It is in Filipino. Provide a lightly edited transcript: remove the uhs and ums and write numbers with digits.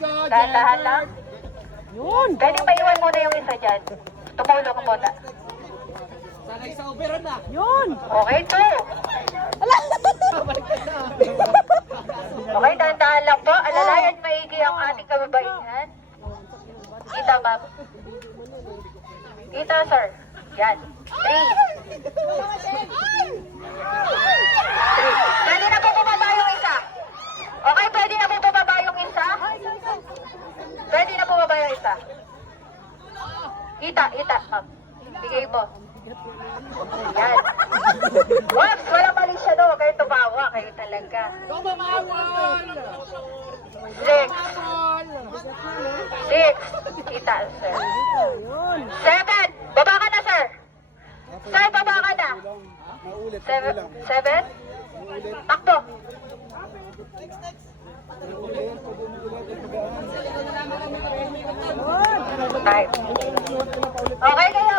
Dahan-dahan lang. Yun. Pwede pa iwan muna yung isa dyan. Tumulong muna. Yun. Okay, two. Okay, dahan-dahan lang po. Alalayan maigi ang ating kababaihan. Kita, ma'am. Kita, sir. Yan. Three. Pwede na po bumaba yung isa. Okay, pwede na po bumaba yung isa. Pwede na po bumaba yung isa. Kita, ma'am. Bigay po. Yan. Waps, wala mali siya no. Kayo tumawa. Kayo talaga. Six. Kita, sir. Seven. Baba ka na, sir. Sir, baba ka na. Seven. Takbo. Five. Okay kayo.